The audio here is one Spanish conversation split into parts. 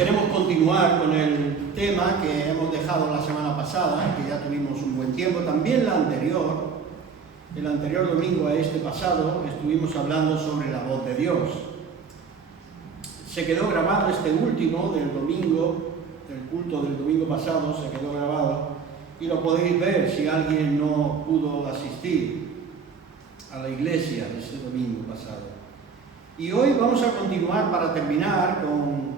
Queremos continuar con el tema que hemos dejado la semana pasada, que ya tuvimos un buen tiempo, también el anterior domingo a este pasado, estuvimos hablando sobre la voz de Dios. Se quedó grabado este último del domingo, el culto del domingo pasado se quedó grabado, y lo podéis ver si alguien no pudo asistir a la iglesia ese domingo pasado. Y hoy vamos a continuar para terminar con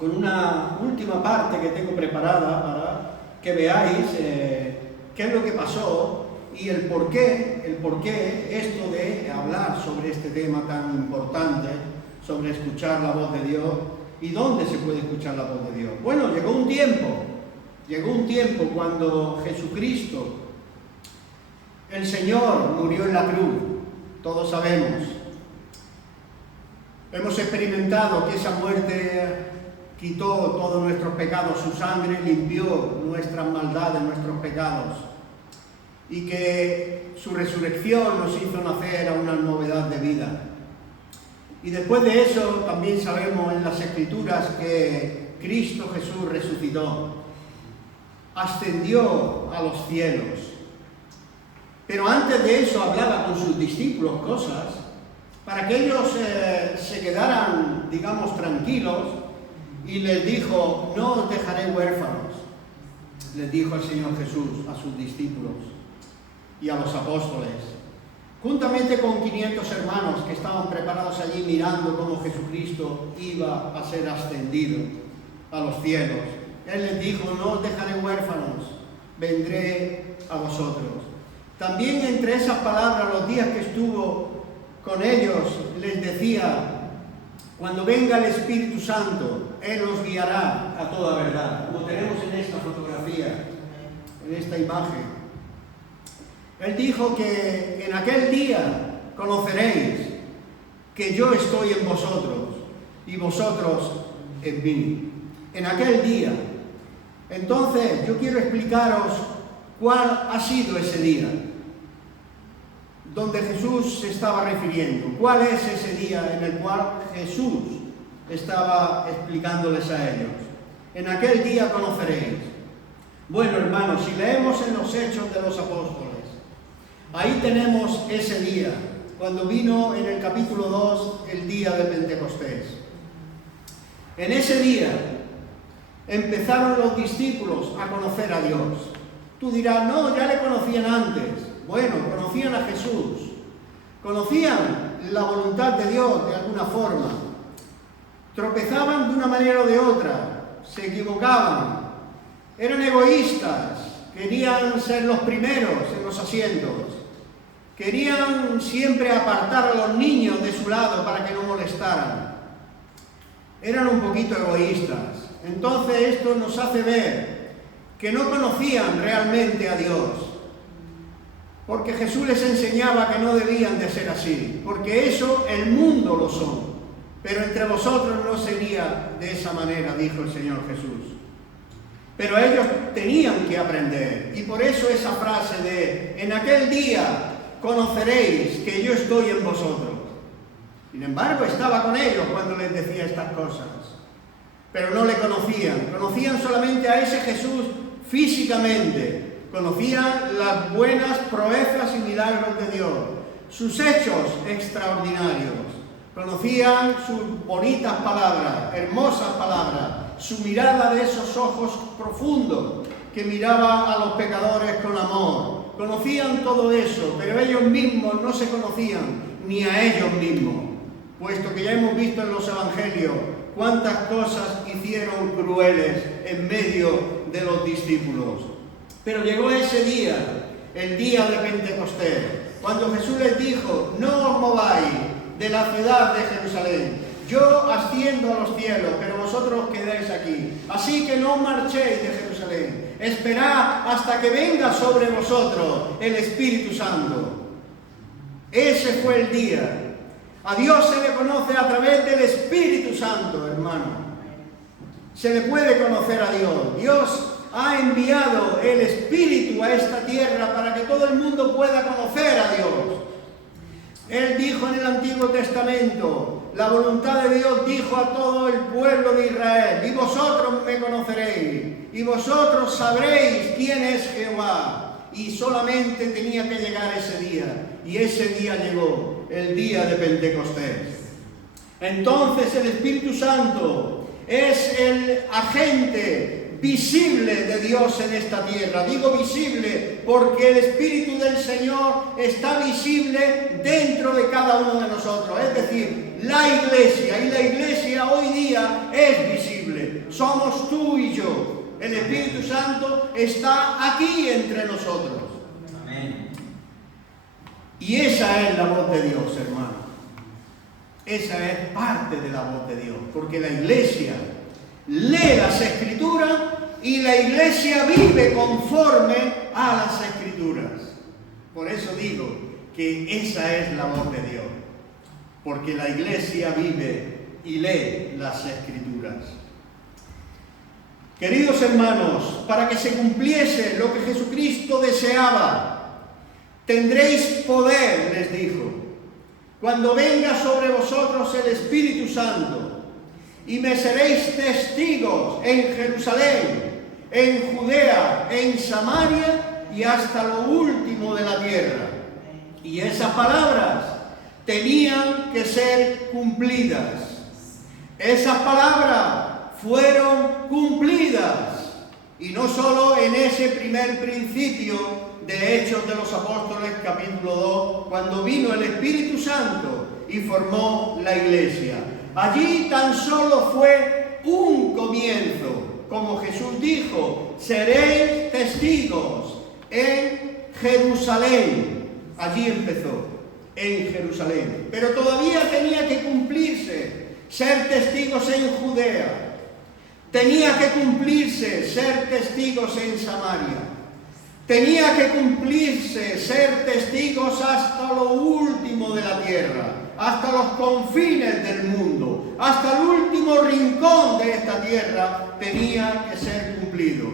una última parte que tengo preparada para que veáis qué es lo que pasó y el por qué esto de hablar sobre este tema tan importante, sobre escuchar la voz de Dios y dónde se puede escuchar la voz de Dios. Bueno, llegó un tiempo cuando Jesucristo, el Señor, murió en la cruz, todos sabemos. Hemos experimentado que esa muerte quitó todos nuestros pecados, su sangre limpió nuestras maldades, nuestros pecados, y que su resurrección nos hizo nacer a una novedad de vida. Y después de eso también sabemos en las Escrituras que Cristo Jesús resucitó, ascendió a los cielos. Pero antes de eso hablaba con sus discípulos cosas para que ellos se quedaran, digamos, tranquilos, y les dijo: no os dejaré huérfanos, les dijo el Señor Jesús a sus discípulos y a los apóstoles, juntamente con 500 hermanos que estaban preparados allí mirando cómo Jesucristo iba a ser ascendido a los cielos. Él les dijo: no os dejaré huérfanos, vendré a vosotros. También entre esas palabras, los días que estuvo con ellos, les decía: cuando venga el Espíritu Santo, Él os guiará a toda verdad, como tenemos en esta fotografía, en esta imagen. Él dijo que en aquel día conoceréis que yo estoy en vosotros y vosotros en mí. En aquel día. Entonces, yo quiero explicaros cuál ha sido ese día donde Jesús se estaba refiriendo. ¿Cuál es ese día en el cual Jesús estaba explicándoles a ellos? En aquel día conoceréis. Bueno, hermanos, si leemos en los Hechos de los Apóstoles, ahí tenemos ese día, cuando vino en el capítulo 2 el día de Pentecostés. En ese día empezaron los discípulos a conocer a Dios. Tú dirás: no, ya le conocían antes. Bueno, conocían a Jesús, conocían la voluntad de Dios de alguna forma, tropezaban de una manera o de otra, se equivocaban, eran egoístas, querían ser los primeros en los asientos, querían siempre apartar a los niños de su lado para que no molestaran, eran un poquito egoístas. Entonces esto nos hace ver que no conocían realmente a Dios, porque Jesús les enseñaba que no debían de ser así, porque eso el mundo lo son, pero entre vosotros no sería de esa manera, dijo el Señor Jesús. Pero ellos tenían que aprender, y por eso esa frase de: en aquel día conoceréis que yo estoy en vosotros. Sin embargo, estaba con ellos cuando les decía estas cosas, pero no le conocían solamente a ese Jesús físicamente. Conocían las buenas proezas y milagros de Dios, sus hechos extraordinarios, conocían sus bonitas palabras, hermosas palabras, su mirada de esos ojos profundos que miraba a los pecadores con amor. Conocían todo eso, pero ellos mismos no se conocían ni a ellos mismos, puesto que ya hemos visto en los evangelios cuántas cosas hicieron crueles en medio de los discípulos. Pero llegó ese día, el día de Pentecostés, cuando Jesús les dijo: no os mováis de la ciudad de Jerusalén, yo asciendo a los cielos, pero vosotros os quedáis aquí. Así que no marchéis de Jerusalén, esperad hasta que venga sobre vosotros el Espíritu Santo. Ese fue el día. A Dios se le conoce a través del Espíritu Santo, hermano. Se le puede conocer a Dios. Dios ha enviado el Espíritu a esta tierra para que todo el mundo pueda conocer a Dios. Él dijo en el Antiguo Testamento: la voluntad de Dios dijo a todo el pueblo de Israel: y vosotros me conoceréis, y vosotros sabréis quién es Jehová. Y solamente tenía que llegar ese día, y ese día llegó, el día de Pentecostés. Entonces el Espíritu Santo es el agente visible de Dios en esta tierra. Digo visible porque el Espíritu del Señor está visible dentro de cada uno de nosotros. Es decir, la Iglesia, y la Iglesia hoy día es visible. Somos tú y yo. El Espíritu Santo está aquí entre nosotros. Amén. Y esa es la voz de Dios, hermano. Esa es parte de la voz de Dios, porque la Iglesia lee las Escrituras y la Iglesia vive conforme a las Escrituras. Por eso digo que esa es la voz de Dios, porque la Iglesia vive y lee las Escrituras. Queridos hermanos, para que se cumpliese lo que Jesucristo deseaba, tendréis poder, les dijo, cuando venga sobre vosotros el Espíritu Santo, y me seréis testigos en Jerusalén, en Judea, en Samaria y hasta lo último de la tierra. Y esas palabras tenían que ser cumplidas. Esas palabras fueron cumplidas, y no solo en ese primer principio de Hechos de los Apóstoles, capítulo 2, cuando vino el Espíritu Santo y formó la Iglesia. Allí tan solo fue un comienzo, como Jesús dijo: seréis testigos en Jerusalén. Allí empezó, en Jerusalén. Pero todavía tenía que cumplirse ser testigos en Judea. Tenía que cumplirse ser testigos en Samaria. Tenía que cumplirse ser testigos hasta lo último de la tierra, hasta los confines del mundo, hasta el último rincón de esta tierra tenía que ser cumplido.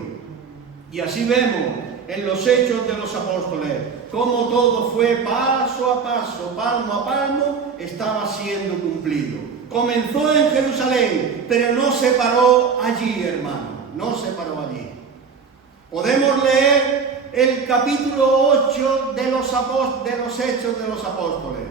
Y así vemos en los Hechos de los Apóstoles cómo todo fue paso a paso, palmo a palmo, estaba siendo cumplido. Comenzó en Jerusalén, pero no se paró allí, hermano, no se paró allí. Podemos leer el capítulo 8 de los Hechos de los Apóstoles,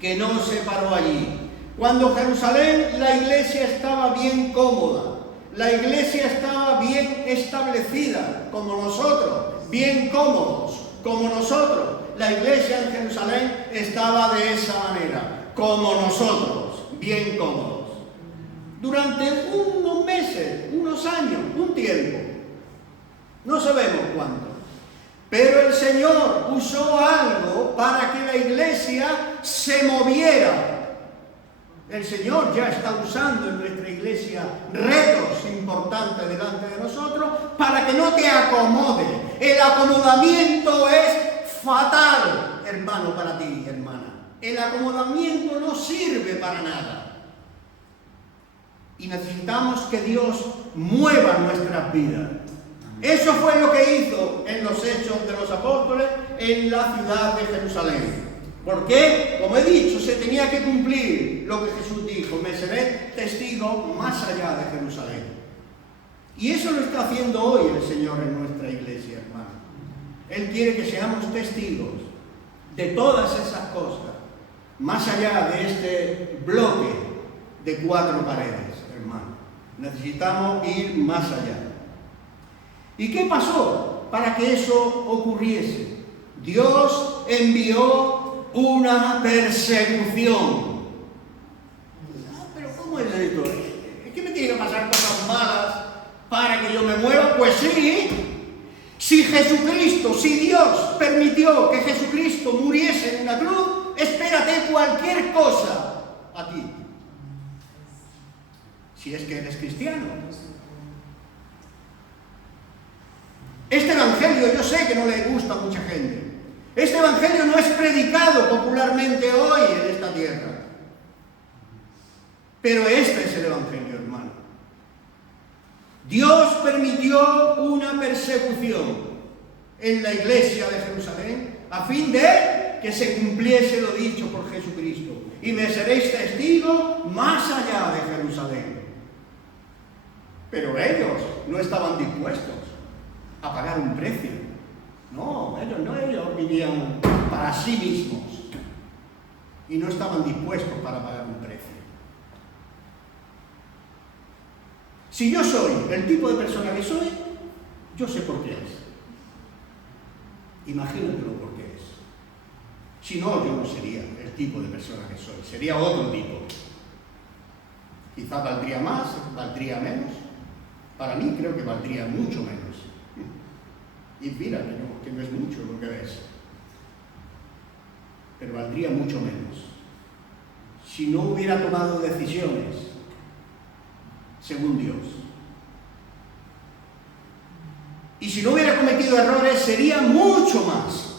que no se paró allí. Cuando Jerusalén, la iglesia estaba bien cómoda, la iglesia estaba bien establecida, como nosotros, bien cómodos, como nosotros. La iglesia en Jerusalén estaba de esa manera, como nosotros, bien cómodos. Durante unos meses, unos años, un tiempo, no sabemos cuánto, pero el Señor usó algo para que la iglesia se moviera. El Señor ya está usando en nuestra iglesia retos importantes delante de nosotros para que no te acomode. El acomodamiento es fatal, hermano, para ti, hermana. El acomodamiento no sirve para nada. Y necesitamos que Dios mueva nuestras vidas. Eso fue lo que hizo en los Hechos de los Apóstoles en la ciudad de Jerusalén. Porque, como he dicho, se tenía que cumplir lo que Jesús dijo: me seré testigo más allá de Jerusalén. Y eso lo está haciendo hoy el Señor en nuestra iglesia, hermano. Él quiere que seamos testigos de todas esas cosas, más allá de este bloque de 4 paredes, hermano. Necesitamos ir más allá. ¿Y qué pasó para que eso ocurriese? Dios envió una persecución. ¿Pero cómo es esto? ¿Es que me tienen que pasar cosas malas para que yo me mueva? Pues sí. Si Jesucristo, si Dios permitió que Jesucristo muriese en una cruz, espérate cualquier cosa a ti. Si es que eres cristiano. Este evangelio yo sé que no le gusta a mucha gente. Este evangelio no es predicado popularmente hoy en esta tierra. Pero este es el evangelio, hermano. Dios permitió una persecución en la iglesia de Jerusalén a fin de que se cumpliese lo dicho por Jesucristo. Y me seréis testigos más allá de Jerusalén. Pero ellos no estaban dispuestos a pagar un precio. No, ellos vivían para sí mismos y no estaban dispuestos para pagar un precio. Si yo soy el tipo de persona que soy, yo sé por qué es. Imagínatelo por qué es. Si no, yo no sería el tipo de persona que soy, sería otro tipo. Quizás valdría más, valdría menos. Para mí creo que valdría mucho menos. Y mira que no es mucho lo que ves. Pero valdría mucho menos. Si no hubiera tomado decisiones según Dios. Y si no hubiera cometido errores, sería mucho más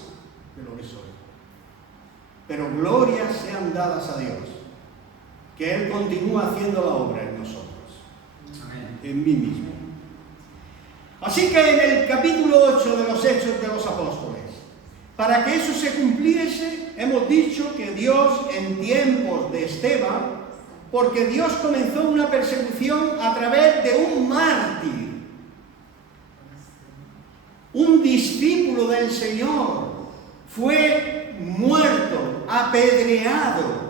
de lo que soy. Pero glorias sean dadas a Dios, que Él continúa haciendo la obra en nosotros. Amén. En mí mismo. Así que en el capítulo 8 de los Hechos de los Apóstoles, para que eso se cumpliese, hemos dicho que Dios en tiempos de Esteban, porque Dios comenzó una persecución a través de un mártir, un discípulo del Señor, fue muerto, apedreado.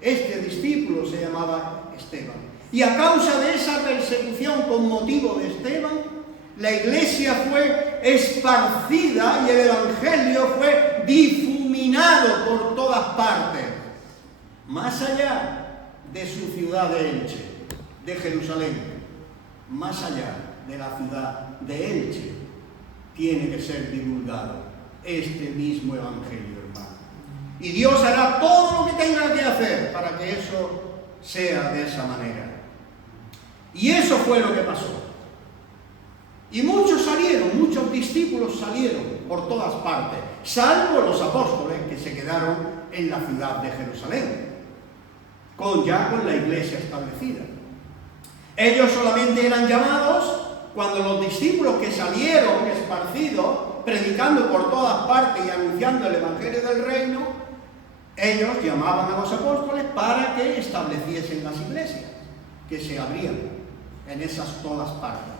Este discípulo se llamaba Esteban. Y a causa de esa persecución con motivo de Esteban, la iglesia fue esparcida y el evangelio fue difuminado por todas partes. Más allá de su ciudad de Elche, de Jerusalén, más allá de la ciudad de Elche, tiene que ser divulgado este mismo evangelio, hermano. Y Dios hará todo lo que tenga que hacer para que eso sea de esa manera. Y eso fue lo que pasó. Y muchos discípulos salieron por todas partes, salvo los apóstoles que se quedaron en la ciudad de Jerusalén, con la iglesia establecida. Ellos solamente eran llamados cuando los discípulos que salieron esparcidos, predicando por todas partes y anunciando el evangelio del reino, ellos llamaban a los apóstoles para que estableciesen las iglesias, que se abrían en esas todas partes.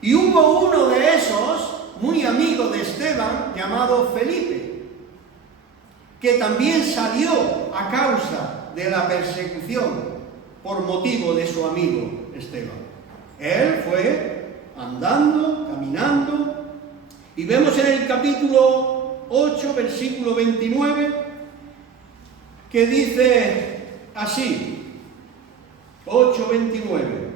Y hubo uno de esos, muy amigo de Esteban, llamado Felipe, que también salió a causa de la persecución por motivo de su amigo Esteban. Él fue andando, caminando, y vemos en el capítulo 8, versículo 29, que dice así, 8:29.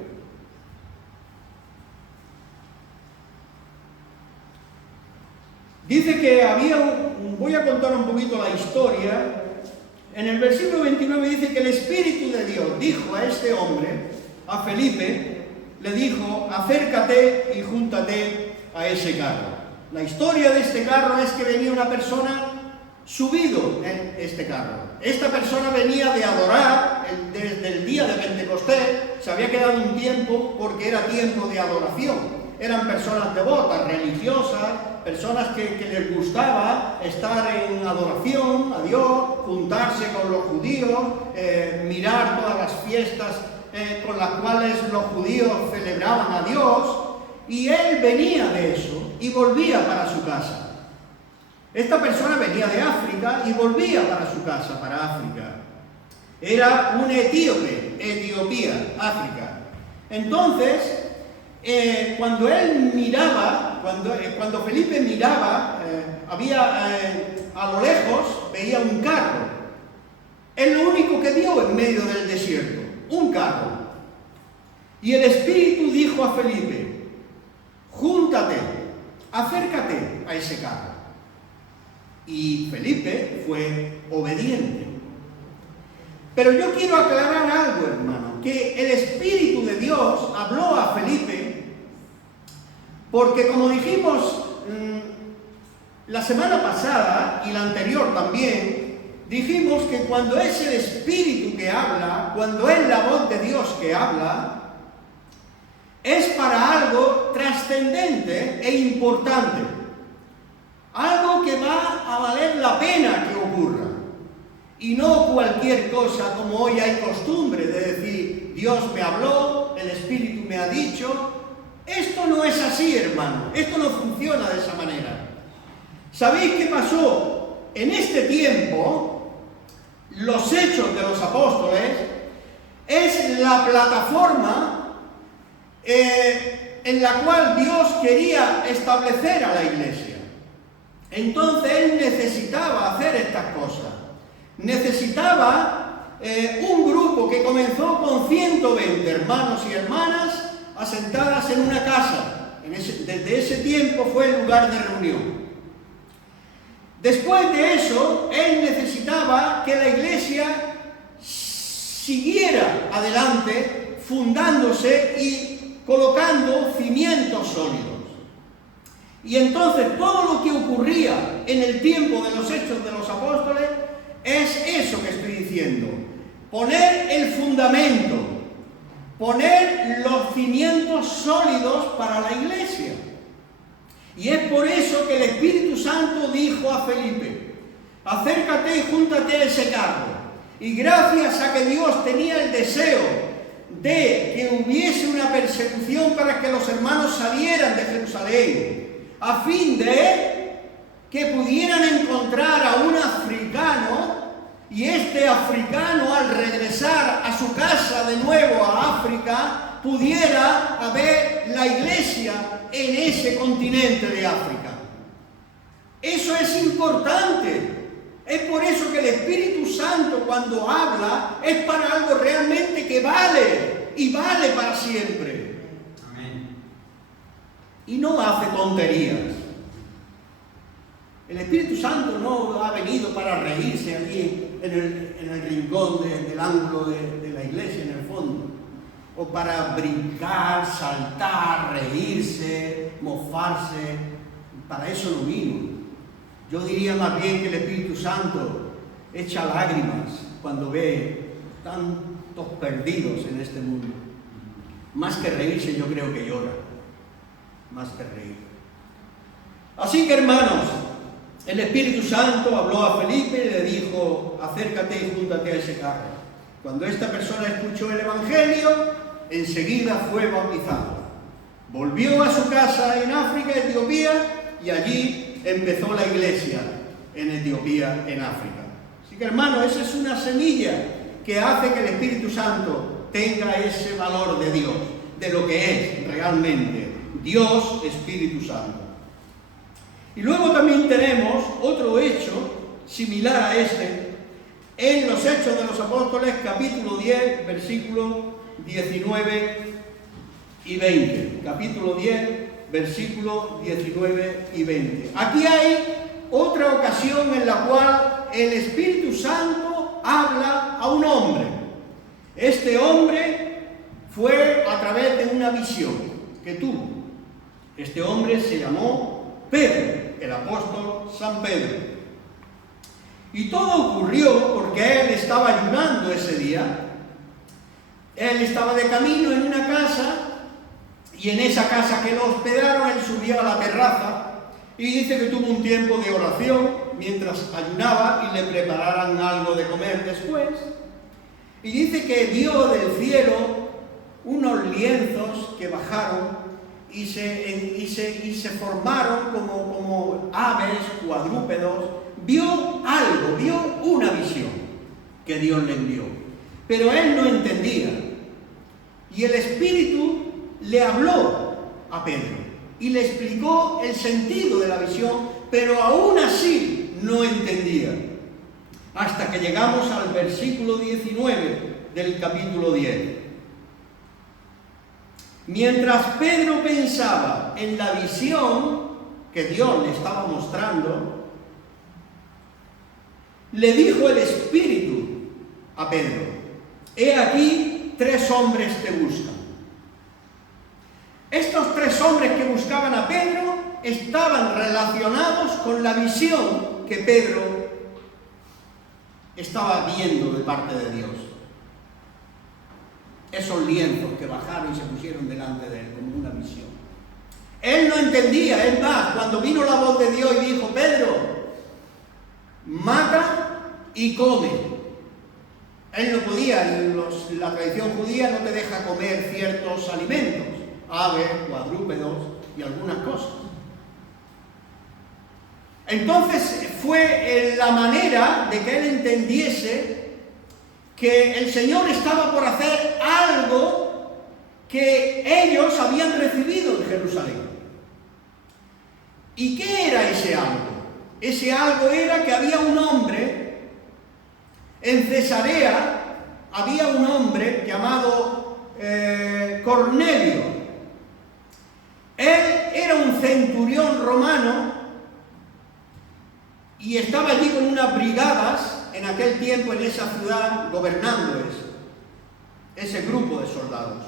Dice que voy a contar un poquito la historia. En el versículo 29 dice que el Espíritu de Dios dijo a este hombre, a Felipe, le dijo: acércate y júntate a ese carro. La historia de este carro es que venía una persona subido en este carro. Esta persona venía de adorar desde el día de Pentecostés, se había quedado un tiempo porque era tiempo de adoración. Eran personas devotas, religiosas, personas que les gustaba estar en adoración a Dios, juntarse con los judíos, mirar todas las fiestas con las cuales los judíos celebraban a Dios, y él venía de eso y volvía para su casa. Esta persona venía de África y volvía para su casa, para África. Era un etíope, Etiopía, África. Entonces, cuando él miraba, cuando Felipe miraba, a lo lejos veía un carro. Es lo único que vio en medio del desierto, un carro. Y el Espíritu dijo a Felipe: júntate, acércate a ese carro. Y Felipe fue obediente. Pero yo quiero aclarar algo, hermano, que el Espíritu de Dios habló a Felipe porque, como dijimos la semana pasada y la anterior también, dijimos que cuando es el Espíritu que habla, cuando es la voz de Dios que habla, es para algo trascendente e importante. Algo que va a valer la pena que ocurra. y no cualquier cosa como hoy hay costumbre de decir, Dios me habló, el Espíritu me ha dicho. Esto no es así, hermano, esto no funciona de esa manera. ¿Sabéis qué pasó? En este tiempo, los Hechos de los Apóstoles es la plataforma en la cual Dios quería establecer a la iglesia. Entonces Él necesitaba hacer estas cosas. Necesitaba un grupo que comenzó con 120 hermanos y hermanas asentadas en una casa. Desde ese tiempo fue el lugar de reunión. Después de eso, Él necesitaba que la iglesia siguiera adelante, fundándose y colocando cimientos sólidos. Y entonces todo lo que ocurría en el tiempo de los Hechos de los Apóstoles es eso que estoy diciendo. Poner el fundamento, poner los cimientos sólidos para la iglesia. Y es por eso que el Espíritu Santo dijo a Felipe, acércate y júntate a ese carro. Y gracias a que Dios tenía el deseo de que hubiese una persecución para que los hermanos salieran de Jerusalén, a fin de que pudieran encontrar a un africano, y este africano al regresar a su casa de nuevo a África, pudiera haber la iglesia en ese continente de África. Eso es importante. Es por eso que el Espíritu Santo, cuando habla, es para algo realmente que vale, y vale para siempre. Amén. Y no hace tonterías. El Espíritu Santo no ha venido para reírse allí en el rincón del ángulo de la iglesia, en el fondo, o para brincar, saltar, reírse, mofarse. Para eso no vino. Yo diría más bien que el Espíritu Santo echa lágrimas cuando ve tantos perdidos en este mundo. Más que reírse, yo creo que llora. Más que reír. Así que, hermanos, el Espíritu Santo habló a Felipe y le dijo, acércate y júntate a ese carro. Cuando esta persona escuchó el Evangelio, enseguida fue bautizado. Volvió a su casa en África, Etiopía, y allí empezó la iglesia en Etiopía, en África. Así que, hermano, esa es una semilla que hace que el Espíritu Santo tenga ese valor de Dios, de lo que es realmente Dios, Espíritu Santo. Y luego también tenemos otro hecho similar a este en los Hechos de los Apóstoles, capítulo 10, versículos 19 y 20. Capítulo 10, versículos 19 y 20. Aquí hay otra ocasión en la cual el Espíritu Santo habla a un hombre. Este hombre fue a través de una visión que tuvo. Este hombre se llamó Pedro, el apóstol San Pedro. Y todo ocurrió porque él estaba ayunando ese día. Él estaba de camino en una casa, y en esa casa que lo hospedaron, él subió a la terraza y dice que tuvo un tiempo de oración mientras ayunaba y le prepararan algo de comer después. Y dice que vio del cielo unos lienzos que bajaron y se formaron como aves, cuadrúpedos. Vio algo, vio una visión que Dios le envió. Pero él no entendía. Y el Espíritu le habló a Pedro y le explicó el sentido de la visión, pero aún así no entendía. Hasta que llegamos al versículo 19 del capítulo 10. Mientras Pedro pensaba en la visión que Dios le estaba mostrando, le dijo el Espíritu a Pedro: he aquí 3 hombres te buscan. Estos 3 hombres que buscaban a Pedro estaban relacionados con la visión que Pedro estaba viendo de parte de Dios. Esos lienzos que bajaron y se pusieron delante de él como una visión. Él no entendía. Es más, cuando vino la voz de Dios y dijo: Pedro, mata y come. Él no podía, la tradición judía no te deja comer ciertos alimentos, aves, cuadrúpedos y algunas cosas. Entonces fue la manera de que él entendiese que el Señor estaba por hacer algo que ellos habían recibido en Jerusalén. ¿Y qué era ese algo? Ese algo era que había un hombre en Cesarea, había un hombre llamado Cornelio. Él era un centurión romano y estaba allí con unas brigadas en aquel tiempo en esa ciudad gobernando ese grupo de soldados.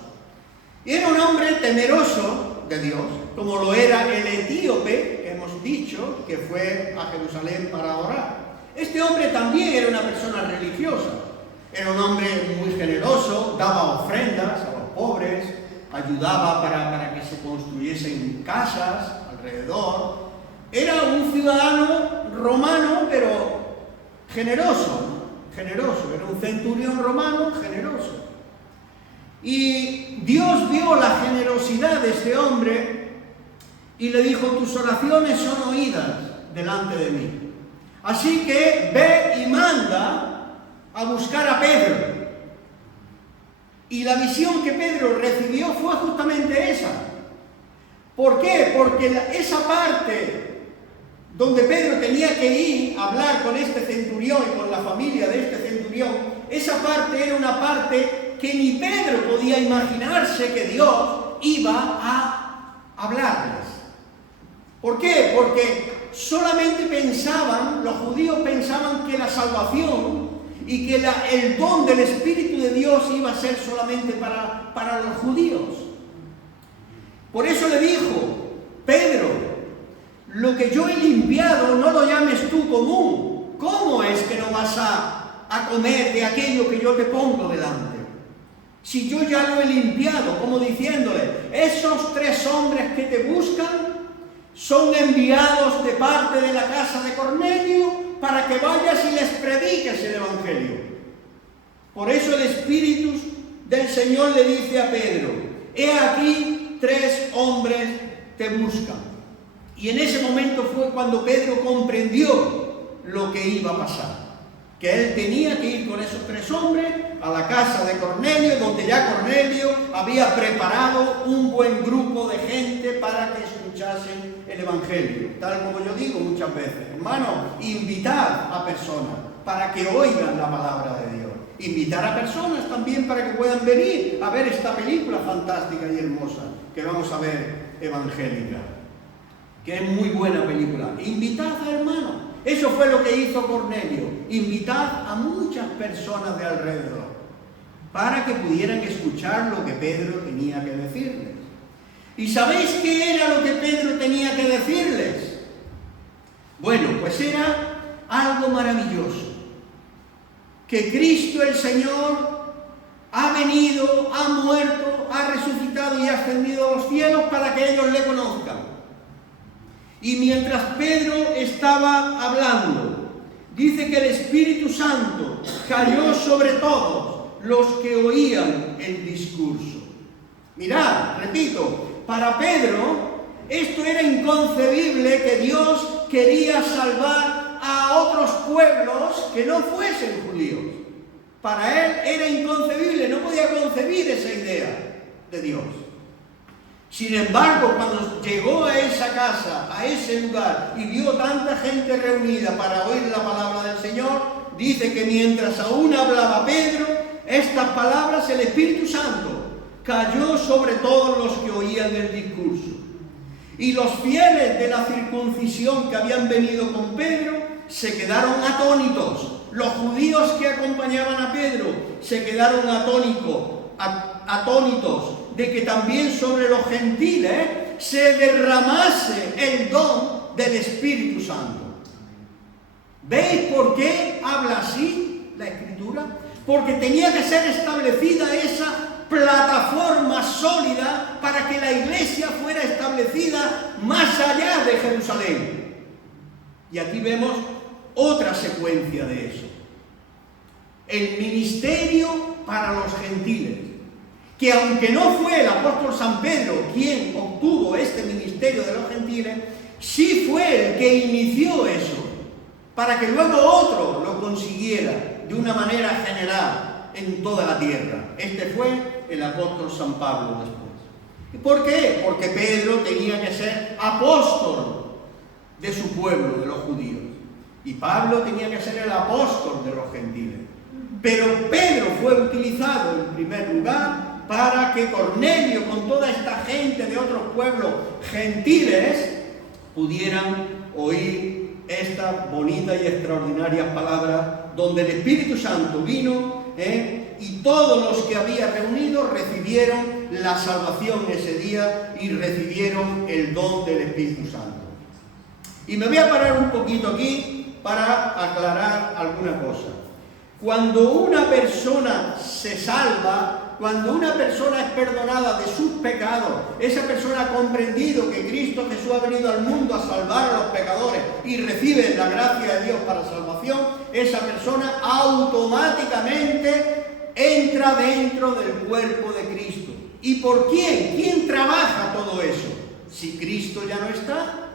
Y era un hombre temeroso de Dios, como lo era el etíope que hemos dicho que fue a Jerusalén para orar. Este hombre también era una persona religiosa, era un hombre muy generoso, daba ofrendas a los pobres, ayudaba para que se construyesen casas alrededor. Era un ciudadano romano, pero generoso, ¿no? Generoso, era un centurión romano generoso. Y Dios vio la generosidad de este hombre y le dijo: tus oraciones son oídas delante de mí. Así que ve y manda a buscar a Pedro. Y la visión que Pedro recibió fue justamente esa. ¿Por qué? Porque esa parte donde Pedro tenía que ir a hablar con este centurión y con la familia de este centurión, esa parte era una parte que ni Pedro podía imaginarse que Dios iba a hablarles. ¿Por qué? Porque solamente los judíos pensaban que la salvación y que el don del Espíritu de Dios iba a ser solamente para los judíos. Por eso le dijo: Pedro, lo que yo he limpiado no lo llames tú común. ¿Cómo es que no vas a comer de aquello que yo te pongo delante? Si yo ya lo he limpiado, como diciéndole: esos 3 hombres que te buscan son enviados de parte de la casa de Cornelio para que vayas y les prediques el Evangelio. Por eso el Espíritu del Señor le dice a Pedro: he aquí 3 hombres te buscan. Y en ese momento fue cuando Pedro comprendió lo que iba a pasar. Que él tenía que ir con esos 3 hombres a la casa de Cornelio, donde ya Cornelio había preparado un buen grupo de gente para que escuchasen el Evangelio. Tal como yo digo muchas veces: hermano, invitad a personas para que oigan la palabra de Dios. Invitar a personas también para que puedan venir a ver esta película fantástica y hermosa que vamos a ver, evangélica, que es muy buena película. Invitad a hermanos. Eso fue lo que hizo Cornelio: invitad a muchas personas de alrededor para que pudieran escuchar lo que Pedro tenía que decirles. ¿Y sabéis qué era lo que Pedro tenía que decirles? Bueno, pues era algo maravilloso: que Cristo el Señor ha venido, ha muerto, ha resucitado y ha ascendido a los cielos para que ellos le conozcan. Y mientras Pedro estaba hablando, dice que el Espíritu Santo cayó sobre todos los que oían el discurso. Mirad, repito, para Pedro esto era inconcebible, que Dios quería salvar a otros pueblos que no fuesen judíos. Para él era inconcebible, no podía concebir esa idea de Dios. Sin embargo, cuando llegó a esa casa, a ese lugar, y vio tanta gente reunida para oír la palabra del Señor, dice que mientras aún hablaba Pedro estas palabras, el Espíritu Santo cayó sobre todos los que oían el discurso. Y los fieles de la circuncisión que habían venido con Pedro se quedaron atónitos. Los judíos que acompañaban a Pedro se quedaron atónitos de que también sobre los gentiles se derramase el don del Espíritu Santo. ¿Veis por qué habla así la Escritura? Porque tenía que ser establecida esa plataforma sólida para que la iglesia fuera establecida más allá de Jerusalén. Y aquí vemos otra secuencia de eso. el ministerio para los gentiles. Que aunque no fue el apóstol San Pedro quien obtuvo este ministerio de los gentiles, sí fue el que inició eso, para que luego otro lo consiguiera de una manera general en toda la tierra. Este fue el apóstol San Pablo después. ¿Y por qué? Porque Pedro tenía que ser apóstol de su pueblo, de los judíos. Y Pablo tenía que ser el apóstol de los gentiles. Pero Pedro fue utilizado en primer lugar para que Cornelio, con toda esta gente de otros pueblos gentiles, pudieran oír estas bonitas y extraordinarias palabras, donde el Espíritu Santo vino, y todos los que había reunido recibieron la salvación ese día y recibieron el don del Espíritu Santo. Y me voy a parar un poquito aquí para aclarar alguna cosa. Cuando una persona se salva, cuando una persona es perdonada de sus pecados, esa persona ha comprendido que Cristo Jesús ha venido al mundo a salvar a los pecadores y recibe la gracia de Dios para salvación, esa persona automáticamente entra dentro del cuerpo de Cristo. ¿Y por quién? ¿Quién trabaja todo eso? Si Cristo ya no está,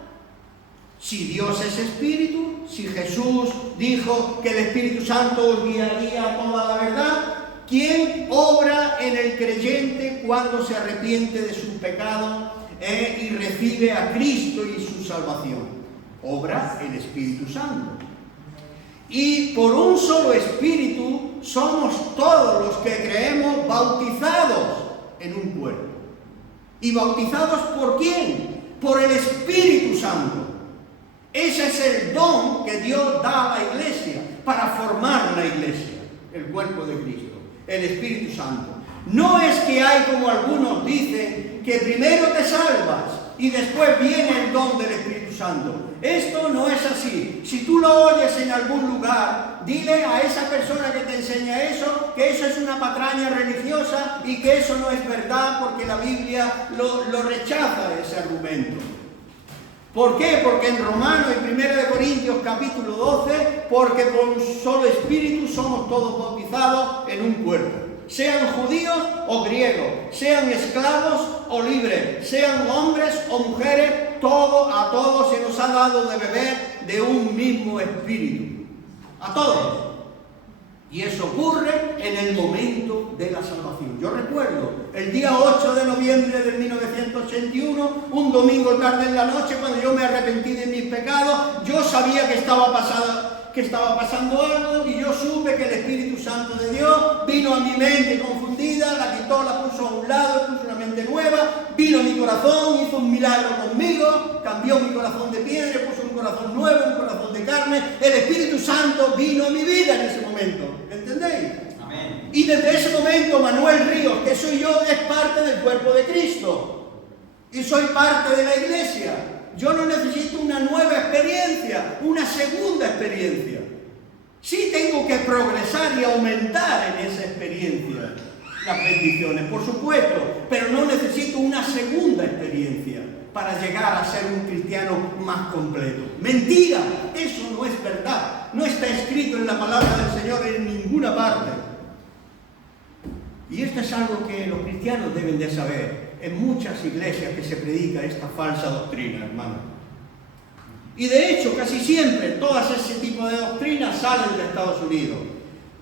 si Dios es Espíritu, si Jesús dijo que el Espíritu Santo os guiaría a toda la verdad, ¿quién obra en el creyente cuando se arrepiente de sus pecados y recibe a Cristo y su salvación? Obra el Espíritu Santo. Y por un solo Espíritu somos todos los que creemos bautizados en un cuerpo. ¿Y bautizados por quién? Por el Espíritu Santo. Ese es el don que Dios da a la iglesia para formar la iglesia, el cuerpo de Cristo, el Espíritu Santo. No es que hay, como algunos dicen, que primero te salvas y después viene el don del Espíritu Santo. Esto no es así. Si tú lo oyes en algún lugar, dile a esa persona que te enseña eso, que eso es una patraña religiosa y que eso no es verdad, porque la Biblia lo rechaza ese argumento. ¿Por qué? Porque en Romanos y 1 Corintios capítulo 12, porque por un solo Espíritu somos todos bautizados en un cuerpo. Sean judíos o griegos, sean esclavos o libres, sean hombres o mujeres, a todos se nos ha dado de beber de un mismo Espíritu. A todos. Y eso ocurre en el momento de la salvación. Yo recuerdo el día 8 de noviembre de 1981, un domingo tarde en la noche, cuando yo me arrepentí de mis pecados, yo sabía que estaba pasando algo, y yo supe que el Espíritu Santo de Dios vino a mi mente confundida, la quitó, la puso a un lado, puso una mente nueva, vino a mi corazón, hizo un milagro conmigo, cambió mi corazón de piedra, puso un corazón nuevo, un corazón de carne. El Espíritu Santo vino a mi vida en ese momento. ¿Entendéis? Amén. Y desde ese momento Manuel Ríos, que soy yo, es parte del cuerpo de Cristo. Y soy parte de la iglesia. Yo no necesito una nueva experiencia, una segunda experiencia. Sí tengo que progresar y aumentar en esa experiencia las bendiciones, por supuesto, pero no necesito una segunda experiencia para llegar a ser un cristiano más completo. Mentira, eso no es verdad. No está escrito en la palabra del Señor en ninguna parte. Y esto es algo que los cristianos deben de saber. En muchas iglesias que se predica esta falsa doctrina, hermano. Y de hecho, casi siempre, todas ese tipo de doctrinas salen de Estados Unidos.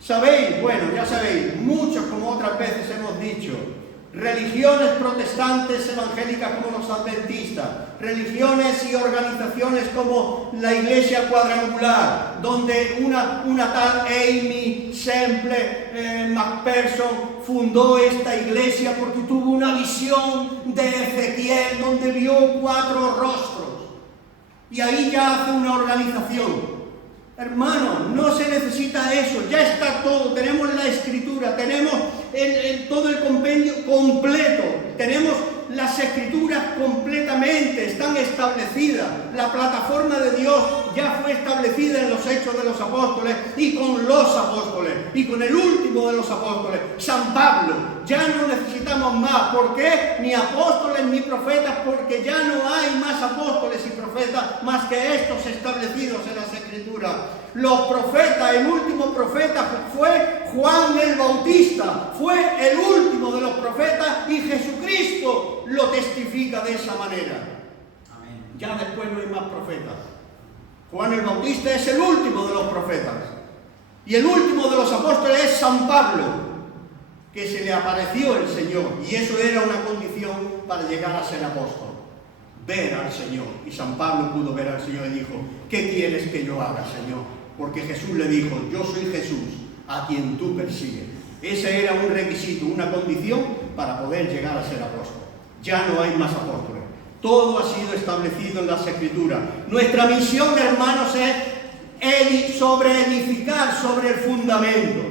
¿Sabéis? Bueno, ya sabéis, muchos, como otras veces hemos dicho, religiones protestantes evangélicas como los adventistas, religiones y organizaciones como la Iglesia Cuadrangular, donde una tal Amy Semple McPherson fundó esta iglesia porque tuvo una visión de Ezequiel donde vio 4 rostros, y ahí ya hace una organización. Hermano, no se necesita eso, ya está todo, tenemos la escritura, tenemos todo el compendio completo, tenemos las escrituras completamente, están establecidas, la plataforma de Dios ya fue establecida en los Hechos de los Apóstoles y con los apóstoles, y con el último de los apóstoles, San Pablo. Ya no necesitamos aún más. ¿Por qué? Ni apóstoles ni profetas, porque ya no hay más apóstoles y profetas más que estos establecidos en las Escrituras. Los profetas, el último profeta fue Juan el Bautista, fue el último de los profetas y Jesucristo lo testifica de esa manera. Amén. Ya después no hay más profetas. Juan el Bautista es el último de los profetas. Y el último de los apóstoles es San Pablo, que se le apareció el Señor. Y eso era una condición para llegar a ser apóstol. Ver al Señor. Y San Pablo pudo ver al Señor y dijo: ¿qué quieres que yo haga, Señor? Porque Jesús le dijo: yo soy Jesús, a quien tú persigues. Ese era un requisito, una condición para poder llegar a ser apóstol. Ya no hay más apóstoles. Todo ha sido establecido en las Escrituras. Nuestra misión, hermanos, es edificar sobre el fundamento.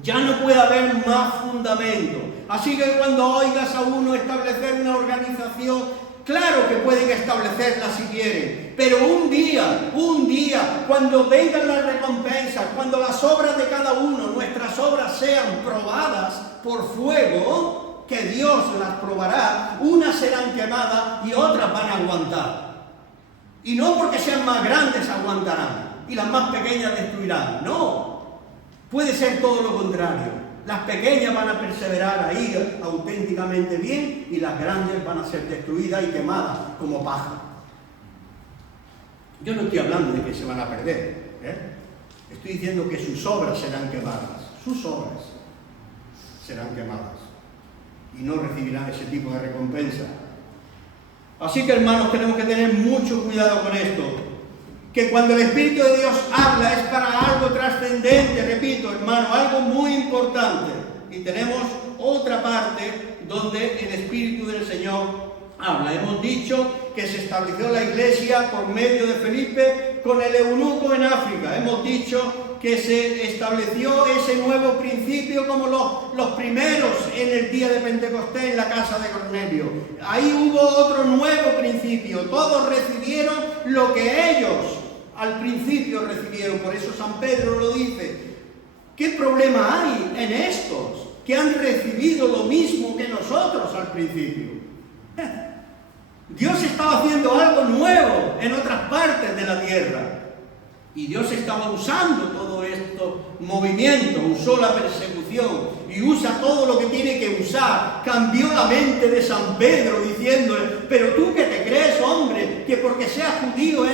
Ya no puede haber más fundamento. Así que cuando oigas a uno establecer una organización, claro que pueden establecerla si quieren, pero un día, cuando vengan las recompensas, cuando las obras de cada uno, nuestras obras sean probadas por fuego, que Dios las probará, unas serán quemadas y otras van a aguantar. Y no porque sean más grandes aguantarán y las más pequeñas destruirán, no. Puede ser todo lo contrario. Las pequeñas van a perseverar ahí auténticamente bien y las grandes van a ser destruidas y quemadas como paja. Yo no estoy hablando de que se van a perder, Estoy diciendo que sus obras serán quemadas. Sus obras serán quemadas y no recibirán ese tipo de recompensa. Así que, hermanos, tenemos que tener mucho cuidado con esto. Que cuando el Espíritu de Dios habla es para algo trascendente, repito, hermano, algo muy importante. Y tenemos otra parte donde el Espíritu del Señor habla. Hemos dicho que se estableció la iglesia por medio de Felipe con el eunuco en África. Hemos dicho que se estableció ese nuevo principio como los primeros en el día de Pentecostés en la casa de Cornelio. Ahí hubo otro nuevo principio. Todos recibieron lo que ellos al principio recibieron. Por eso San Pedro lo dice. ¿Qué problema hay en estos que han recibido lo mismo que nosotros al principio? Dios estaba haciendo algo nuevo en otras partes de la tierra. Y Dios estaba usando todo esto movimiento, usó la persecución y usa todo lo que tiene que usar. Cambió la mente de San Pedro diciéndole: pero tú que te crees, hombre, que porque seas judío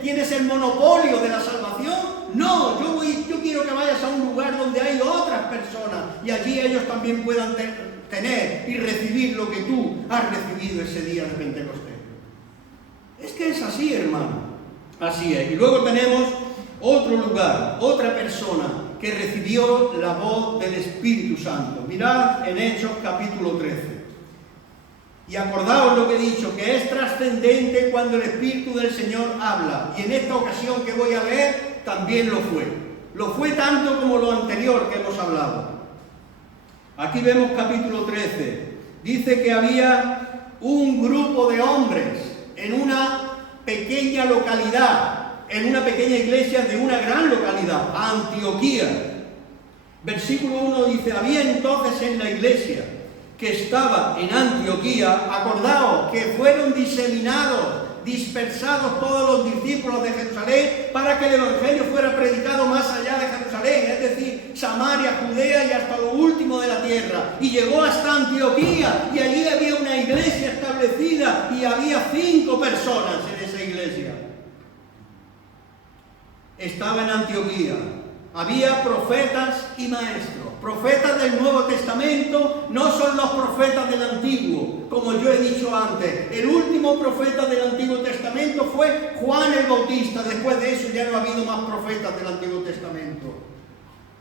tienes el monopolio de la salvación. No, yo quiero que vayas a un lugar donde hay otras personas y allí ellos también puedan tener y recibir lo que tú has recibido ese día de Pentecostés. Es que es así, hermano. Así es. Y luego tenemos otro lugar, otra persona que recibió la voz del Espíritu Santo. Mirad en Hechos capítulo 13. Y acordaos lo que he dicho, que es trascendente cuando el Espíritu del Señor habla. Y en esta ocasión que voy a leer, también lo fue. Lo fue tanto como lo anterior que hemos hablado. Aquí vemos capítulo 13. Dice que había un grupo de hombres en una pequeña localidad, en una pequeña iglesia de una gran localidad, Antioquía. Versículo 1 dice: había entonces en la iglesia que estaba en Antioquía, acordaos que fueron dispersados todos los discípulos de Jerusalén para que el Evangelio fuera predicado más allá de Jerusalén, es decir, Samaria, Judea y hasta lo último de la tierra. Y llegó hasta Antioquía y allí había una iglesia establecida y había 5 personas en esa iglesia. Estaba en Antioquía. Había profetas y maestros. Profetas del Nuevo Testamento no son los profetas del Antiguo, como yo he dicho antes. El último profeta del Antiguo Testamento fue Juan el Bautista. Después de eso ya no ha habido más profetas del Antiguo Testamento.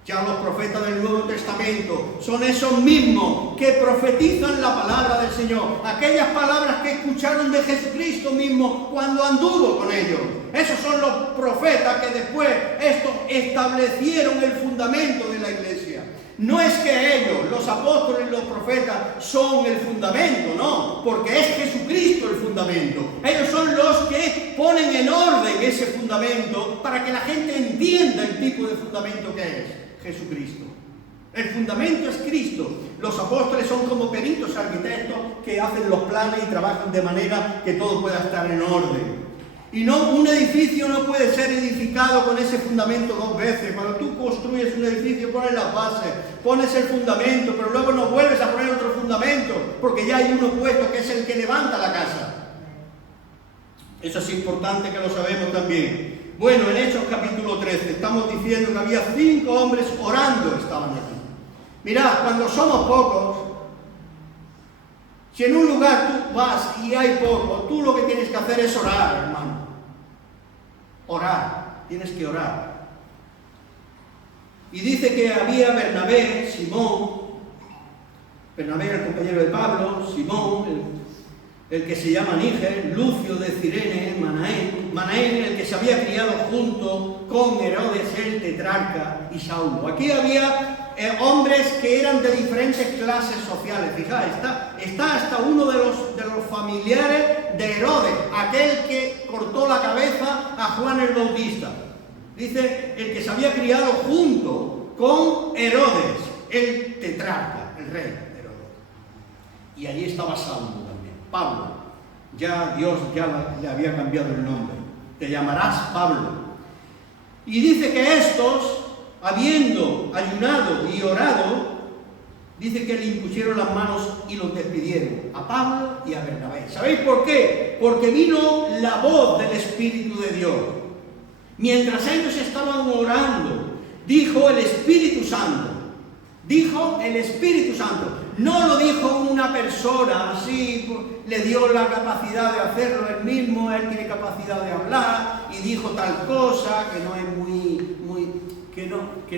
Ya los profetas del Nuevo Testamento son esos mismos que profetizan la palabra del Señor. Aquellas palabras que escucharon de Jesucristo mismo cuando anduvo con ellos. Esos son los profetas que después estos establecieron el fundamento de la iglesia. No es que ellos, los apóstoles y los profetas, son el fundamento, no, porque es Jesucristo el fundamento. Ellos son los que ponen en orden ese fundamento para que la gente entienda el tipo de fundamento que es Jesucristo. El fundamento es Cristo. Los apóstoles son como peritos arquitectos que hacen los planes y trabajan de manera que todo pueda estar en orden. Y no, un edificio no puede ser edificado con ese fundamento dos veces. Cuando tú construyes un edificio, pones las bases, pones el fundamento, pero luego no vuelves a poner otro fundamento, porque ya hay uno puesto que es el que levanta la casa. Eso es importante que lo sabemos también. Bueno, en Hechos capítulo 13 estamos diciendo que había 5 hombres orando, estaban aquí. Mirad, cuando somos pocos, si en un lugar tú vas y hay poco, tú lo que tienes que hacer es orar, hermano. Orar, tienes que orar. Y dice que había Bernabé, Simón, Bernabé era el compañero de Pablo, Simón, el que se llama Níger, Lucio de Cirene, Manaén, el que se había criado junto con Herodes el tetrarca y Saulo. Aquí había hombres que eran de diferentes clases sociales. Fijaos, está hasta uno de los familiares de Herodes, aquel que cortó la cabeza a Juan el Bautista. Dice, el que se había criado junto con Herodes, el tetrarca, el rey de Herodes. Y allí estaba Saulo también, Pablo. Ya Dios le había cambiado el nombre. Te llamarás Pablo. Y dice que estos, habiendo ayunado y orado, dice que le impusieron las manos y los despidieron, a Pablo y a Bernabé. ¿Sabéis por qué? Porque vino la voz del Espíritu de Dios. Mientras ellos estaban orando, dijo el Espíritu Santo. Dijo el Espíritu Santo. No lo dijo una persona así, le dio la capacidad de hacerlo él mismo, él tiene capacidad de hablar y dijo tal cosa que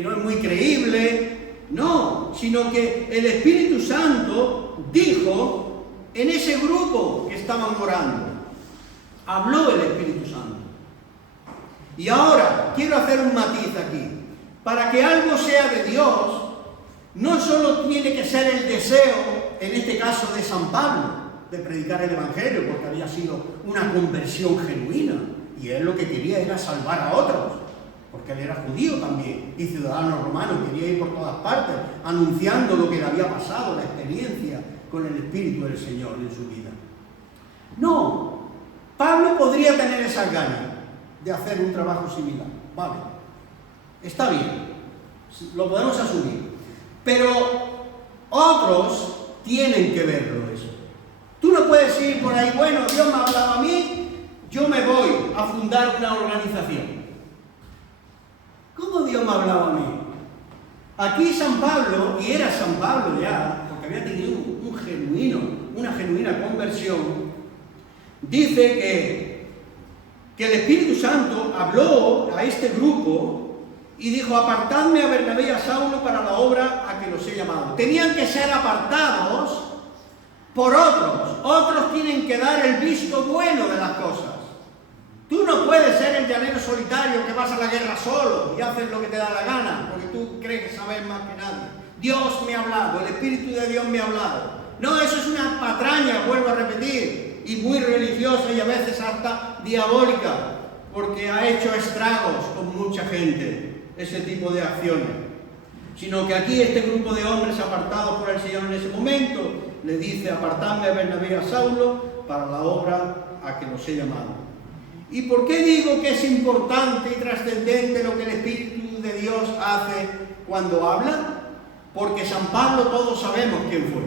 no es muy creíble. No, sino que el Espíritu Santo dijo en ese grupo que estaban orando. Habló el Espíritu Santo. Y ahora quiero hacer un matiz aquí. Para que algo sea de Dios, no solo tiene que ser el deseo, en este caso de San Pablo, de predicar el Evangelio, porque había sido una conversión genuina, y él lo que quería era salvar a otros, porque él era judío también, y ciudadano romano, quería ir por todas partes, anunciando lo que le había pasado, la experiencia con el Espíritu del Señor en su vida. No, Pablo podría tener esas ganas de hacer un trabajo similar, vale, está bien, lo podemos asumir. Pero otros tienen que verlo eso. Tú no puedes ir por ahí, bueno, Dios me ha hablado a mí, yo me voy a fundar una organización. ¿Cómo Dios me ha hablado a mí? Aquí San Pablo, y era San Pablo ya, porque había tenido una genuina conversión, dice que el Espíritu Santo habló a este grupo y dijo, apartadme a Bernabé y a Saulo para la obra a que los he llamado. Tenían que ser apartados por otros. Otros tienen que dar el visto bueno de las cosas. Tú no puedes ser el llanero solitario que vas a la guerra solo y haces lo que te da la gana, porque tú crees que sabes más que nadie. Dios me ha hablado, el Espíritu de Dios me ha hablado. No, eso es una patraña, vuelvo a repetir, y muy religiosa y a veces hasta diabólica, porque ha hecho estragos con mucha gente. Ese tipo de acciones, sino que aquí este grupo de hombres apartados por el Señor en ese momento le dice, apartadme a Bernabé y a Saulo para la obra a que los he llamado. ¿Y por qué digo que es importante y trascendente lo que el Espíritu de Dios hace cuando habla? Porque San Pablo todos sabemos quién fue.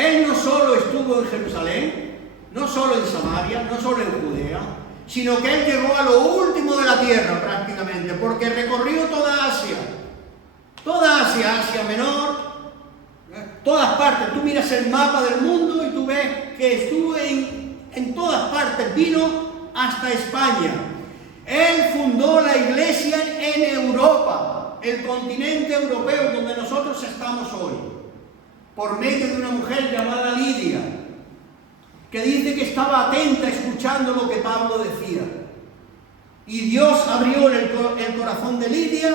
Él no solo estuvo en Jerusalén, no solo en Samaria, no solo en Judea, sino que él llegó a lo último de la tierra prácticamente, porque recorrió toda Asia, Asia Menor, todas partes. Tú miras el mapa del mundo y tú ves que estuvo en todas partes, vino hasta España. Él fundó la iglesia en Europa, el continente europeo donde nosotros estamos hoy, por medio de una mujer llamada Lidia, que dice que estaba atenta escuchando lo que Pablo decía. Y Dios abrió el corazón de Lidia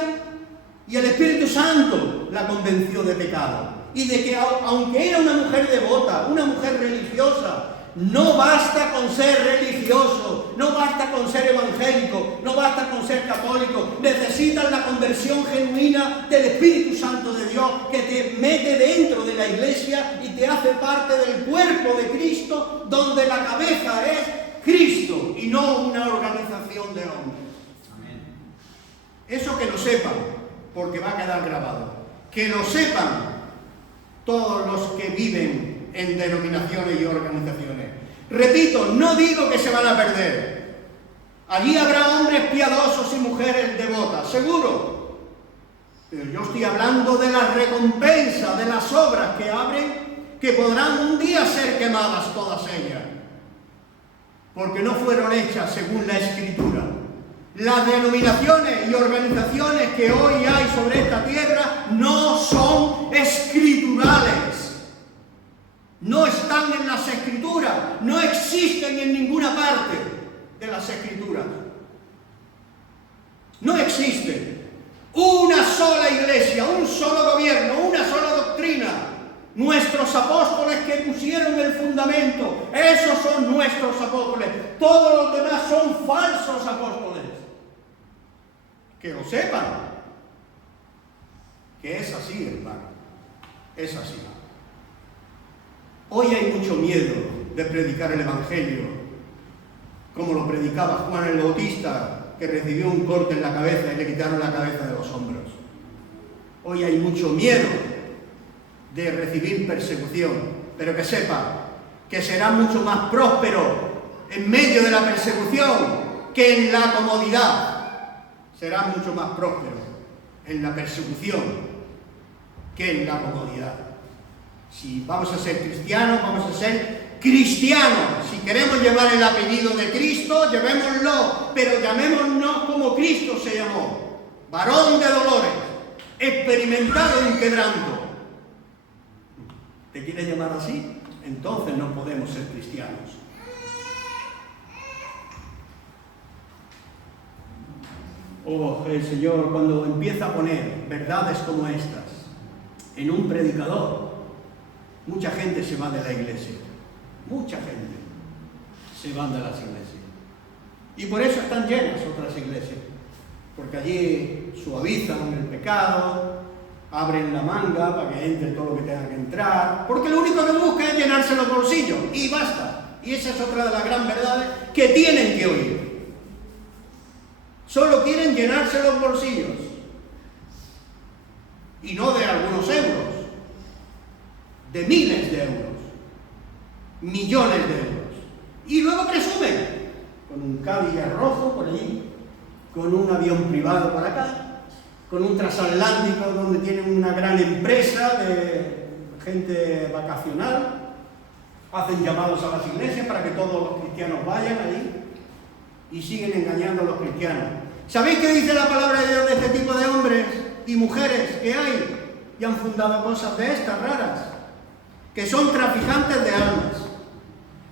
y el Espíritu Santo la convenció de pecado. Y de que aunque era una mujer devota, una mujer religiosa, No basta con ser religioso, no basta con ser evangélico, no basta con ser católico. Necesitas la conversión genuina del Espíritu Santo de Dios, que te mete dentro de la iglesia y te hace parte del cuerpo de Cristo, donde la cabeza es Cristo y no una organización de hombres. Amén. Eso que lo sepan, porque va a quedar grabado. Que lo sepan todos los que viven en denominaciones y organizaciones. Repito, no digo que se van a perder. Allí habrá hombres piadosos y mujeres devotas, seguro. Pero yo estoy hablando de la recompensa, de las obras que abren, que podrán un día ser quemadas todas ellas, porque no fueron hechas según la Escritura. Las denominaciones y organizaciones que hoy hay sobre esta tierra no son escriturales. No están en las Escrituras, no existen en ninguna parte de las Escrituras. No existe una sola iglesia, un solo gobierno, una sola doctrina. Nuestros apóstoles que pusieron el fundamento, esos son nuestros apóstoles. Todos los demás son falsos apóstoles. Que lo sepan. Que es así, hermano. Es así. Hoy hay mucho miedo de predicar el Evangelio, como lo predicaba Juan el Bautista, que recibió un corte en la cabeza y le quitaron la cabeza de los hombros. Hoy hay mucho miedo de recibir persecución, pero que sepa que será mucho más próspero en medio de la persecución que en la comodidad. Será mucho más próspero en la persecución que en la comodidad. Si vamos a ser cristianos, vamos a ser cristianos. Si queremos llevar el apellido de Cristo, llevémoslo, pero llamémonos como Cristo se llamó: varón de dolores, experimentado en quebranto. ¿Te quieres llamar así? Entonces no podemos ser cristianos. Oh, el Señor, cuando empieza a poner verdades como estas en un predicador, mucha gente se va de la iglesia. Mucha gente se van de las iglesias. Y por eso están llenas otras iglesias. Porque allí suavizan el pecado, abren la manga para que entre todo lo que tenga que entrar. Porque lo único que buscan es llenarse los bolsillos. Y basta. Y esa es otra de las gran verdades que tienen que oír. Solo quieren llenarse los bolsillos. Y no de algunos euros. De miles de euros, millones de euros, y luego presumen con un Cadillac rojo por allí, con un avión privado por acá, con un transatlántico donde tienen una gran empresa de gente vacacional, hacen llamados a las iglesias para que todos los cristianos vayan allí y siguen engañando a los cristianos. ¿Sabéis qué dice la palabra de Dios de este tipo de hombres y mujeres que hay y han fundado cosas de estas raras? Que son traficantes de almas.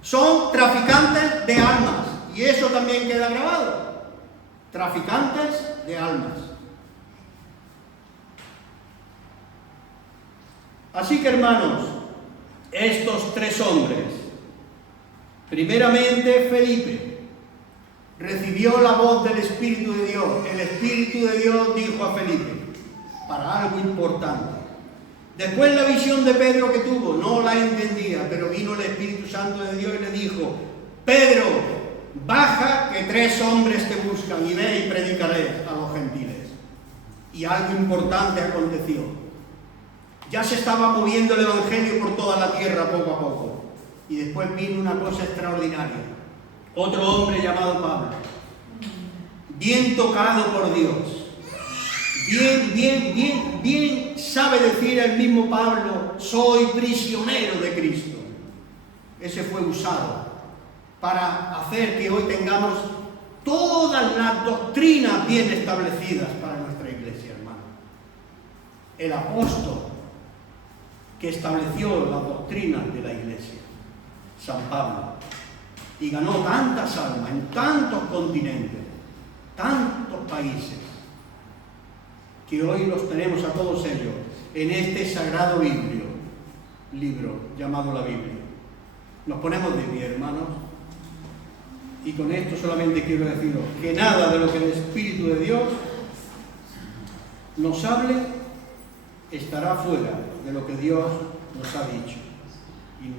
Son traficantes de almas. Y eso también queda grabado. Traficantes de almas. Así que, hermanos, estos tres hombres, primeramente Felipe, recibió la voz del Espíritu de Dios. El Espíritu de Dios dijo a Felipe, para algo importante. Después la visión de Pedro que tuvo, no la entendía, pero vino el Espíritu Santo de Dios y le dijo: Pedro, baja, que tres hombres te buscan, y ve y predicaré a los gentiles. Y algo importante aconteció. Ya se estaba moviendo el Evangelio por toda la tierra poco a poco. Y después vino una cosa extraordinaria. Otro hombre llamado Pablo, bien tocado por Dios. Bien sabe decir el mismo Pablo: soy prisionero de Cristo. Ese fue usado para hacer que hoy tengamos todas las doctrinas bien establecidas para nuestra iglesia, hermano. El apóstol que estableció las doctrinas de la iglesia, San Pablo, y ganó tantas almas en tantos continentes, tantos países, que hoy los tenemos a todos ellos en este sagrado libro llamado la Biblia. Nos ponemos de pie, hermanos. Y con esto solamente quiero deciros que nada de lo que el Espíritu de Dios nos hable estará fuera de lo que Dios nos ha dicho.